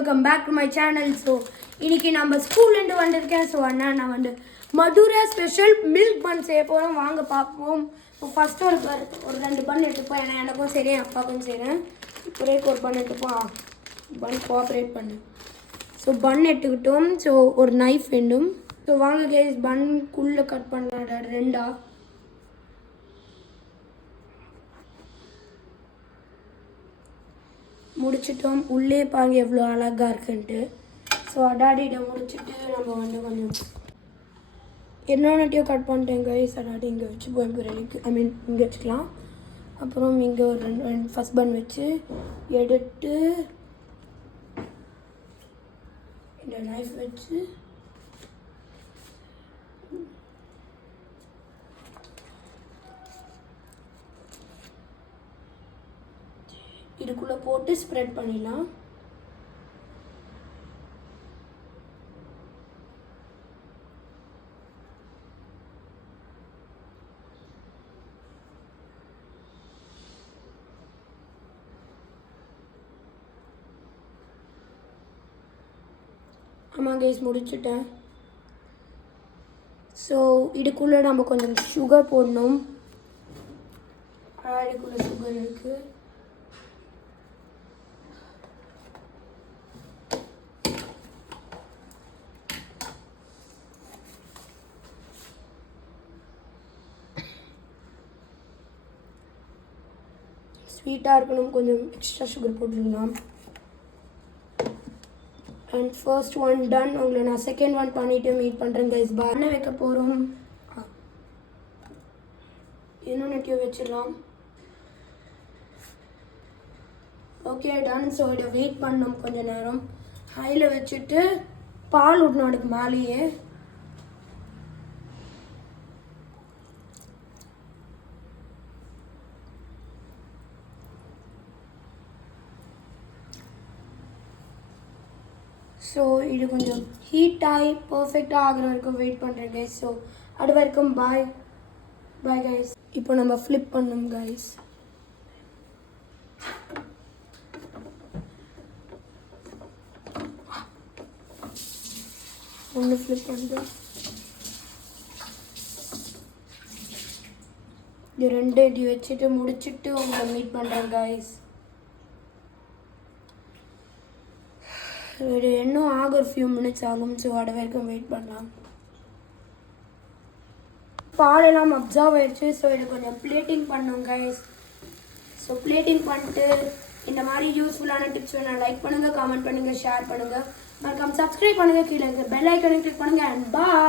welcome back to my channel. So இன்னைக்கு நம்ம ஸ்கூல்ல இருந்து வந்திருக்கேன். ஸோ அண்ணா நான் வந்து மதுரை ஸ்பெஷல் மில்க் பன் செய்ய போகிறோம். வாங்க பார்ப்போம். இப்போ ஃபஸ்ட்டு ஒரு 2 பன் எடுத்துப்போம். ஏன்னா எனக்கும் சரி என் அப்பாவுக்கும் செய்கிறேன். இப்போதைக்கு ஒரு பன் எடுத்துப்போம். பன் கோஆப்ரேட் பண்ணு. ஸோ பன் எடுத்துக்கிட்டோம். ஸோ ஒரு நைஃப் வேண்டும். ஸோ வாங்க கேஸ் பன்குள்ளே கட் பண்ண 2 முடிச்சிட்டோம். உள்ளே பாருங்க எவ்வளோ அழகாக இருக்குன்ட்டு. ஸோ அடாடிட்ட முடிச்சுட்டு நம்ம வந்து கொஞ்சம் என்னென்னட்டையும் கட் பண்ணிட்டேன் கைஸ். அடாடி இங்கே வச்சு போய் ஐ மீன் இங்கே வச்சுக்கலாம். அப்புறம் இங்கே ஒரு 2 ஃபஸ்ட் பன் வச்சு எடுத்து இந்த நைஃப் வச்சு இதுக்குள்ளே போட்டு ஸ்ப்ரெட் பண்ணிடலாம். ஆமாம் கைஸ் முடிச்சுட்டேன். ஸோ இதுக்குள்ளே நம்ம கொஞ்சம் சுகர் போடணும். இதுக்குள்ளே சுகர் இருக்குது. ஸ்வீட்டாக இருக்கணும், கொஞ்சம் எக்ஸ்ட்ரா சுகர் போட்டுருக்கலாம். And first one done. உங்களை நான் செகண்ட் ஒன் பண்ணிவிட்டு மீட் பண்ணுறேன் கைஸ். பண்ண வைக்க போகிறோம். என்னென்னட்டியோ வச்சிடலாம். Okay done. ஸோ இதை வெயிட் பண்ணோம் கொஞ்சம் நேரம். ஹையில் வச்சுட்டு பால் விடணும் அதுக்கு மேலேயே. ஸோ இது கொஞ்சம் ஹீட் ஆகி பர்ஃபெக்டாக ஆகிற வரைக்கும் வெயிட் பண்ணுறேன் கைஸ். ஸோ அது வரைக்கும் பாய் கைஸ். இப்போ நம்ம ஃப்ளிப் பண்ணோம் கைஸ். ஒன்று ஃப்ளிப் பண்ணுறேன். இது 2 இடி வச்சுட்டு முடிச்சுட்டு உங்களை மீட் பண்ணுறேன் கைஸ். இது இன்னும் ஆக ஒரு ஃபியூ மினிட்ஸ் ஆகும். ஸோ அது வரைக்கும் வெயிட் பண்ணலாம். பாலெல்லாம் அப்சர்வ் ஆயிடுச்சு. ஸோ இது கொஞ்சம் பிளேட்டிங் பண்ணும் கைஸ். ஸோ பிளேட்டிங் பண்ணிட்டு இந்த மாதிரி யூஸ்ஃபுல்லான டிப்ஸ் வேணும். லைக் பண்ணுங்கள், கமெண்ட் பண்ணுங்கள், ஷேர் பண்ணுங்கள், மறக்காம சப்ஸ்கிரைப் பண்ணுங்கள். கீழே இருக்க பெல் ஐக்கனை கிளிக் பண்ணுங்கள். அண்ட் பாய்.